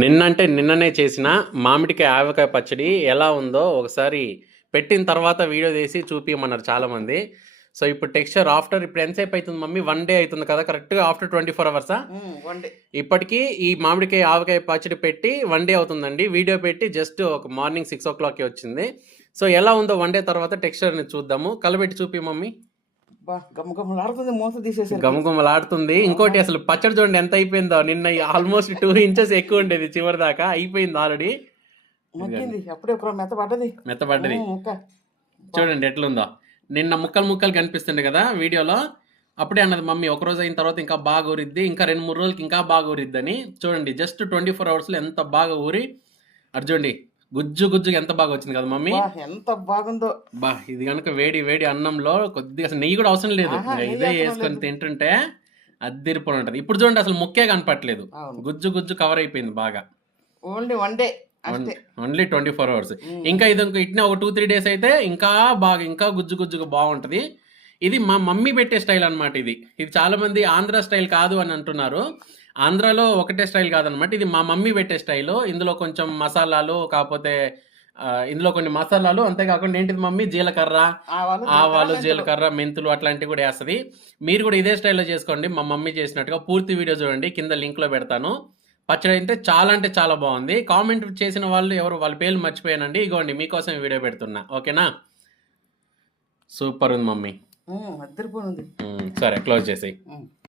నిన్ననే చేసిన మామిడికాయ ఆవకాయ పచ్చడి ఎలా ఉందో ఒకసారి పెట్టిన తర్వాత వీడియో తీసి చూపియమన్నారు చాలామంది. సో ఇప్పుడు టెక్స్చర్ ఆఫ్టర్ ఇప్పుడు ఎంతసేపు అవుతుంది మమ్మీ? 1 డే అవుతుంది కదా కరెక్ట్గా, ఆఫ్టర్ 24 అవర్సా? వన్ డే ఇప్పటికీ ఈ మామిడికాయ ఆవకాయ పచ్చడి పెట్టి 1 డే అవుతుందండి. వీడియో పెట్టి జస్ట్ ఒక మార్నింగ్ 6 o'clockకి వచ్చింది. సో ఎలా ఉందో 1 డే తర్వాత టెక్స్చర్ని చూద్దాము. కలబెట్టి చూపి మమ్మీ. గమగమలాడుతుంది, మూత తీసేసారు. గమగమలాడుతుంది. ఇంకోటి అసలు పచ్చడి చూడండి ఎంత అయిపోయిందో. నిన్న ఆల్మోస్ట్ 2 inches ఎక్కువ ఉండేది, చివరి దాకా అయిపోయింది ఆల్రెడీ. మగ్గింది అప్పుడే ఒక మెత్తబడ్డది. మెత్తబడ్డది చూడండి ఎట్లుందో. నిన్న ముక్కలు ముక్కలు కనిపిస్తుండే కదా వీడియోలో, అప్పుడే అన్నది మమ్మీ ఒక రోజు అయిన తర్వాత ఇంకా బాగా ఊరిద్ది, ఇంకా 2-3 రోజులకి ఇంకా బాగా ఊరిద్ది అని. చూడండి జస్ట్ 24 అవర్స్లో ఎంత బాగా ఊరి అటు చూడండి, గుజ్జు గుజ్జుగా ఎంత బాగా వచ్చింది కదా మమ్మీ. ఎంత బాగుందో బా. ఇది కనుక వేడి వేడి అన్నంలో కొద్దిగా అసలు నెయ్యి కూడా అవసరం లేదు, ఇదే వేసుకొని తింటుంటే అద్దిరిపోయి ఉంటుంది. ఇప్పుడు చూడండి అసలు ముక్కే కనపట్లేదు, గుజ్జు గుజ్జు కవర్ అయిపోయింది బాగా. Only 1 day, only 24 hours. ఇంకా ఇది ఇట్లా ఒక 2-3 days అయితే ఇంకా బాగా, ఇంకా గుజ్జు గుజ్జుగా బాగుంటుంది. ఇది మా మమ్మీ పెట్టే స్టైల్ అనమాట. ఇది చాలా మంది ఆంధ్ర స్టైల్ కాదు అని అంటున్నారు. ఆంధ్రాలో ఒకటే స్టైల్ కాదనమాట, ఇది మా మమ్మీ పెట్టే స్టైల్. ఇందులో కొంచెం మసాలాలు, కాకపోతే ఇందులో కొన్ని మసాలాలు, అంతేకాకుండా ఏంటిది మమ్మీ, జీలకర్ర, ఆవాలు, జీలకర్ర, మెంతులు అట్లాంటివి కూడా వేస్తుంది. మీరు కూడా ఇదే స్టైల్లో చేసుకోండి, మా మమ్మీ చేసినట్టుగా. పూర్తి వీడియో చూడండి, కింద లింక్లో పెడతాను. పచ్చడి అయితే అంటే చాలా బాగుంది. కామెంట్ చేసిన వాళ్ళు ఎవరు, వాళ్ళ పేర్లు మర్చిపోయానండి. ఇగోండి మీకోసం వీడియో పెడుతున్నా, ఓకేనా? సూపర్ ఉంది మమ్మీ. అద్దరిపోయింది. సరే క్లోజ్ చేసేయి.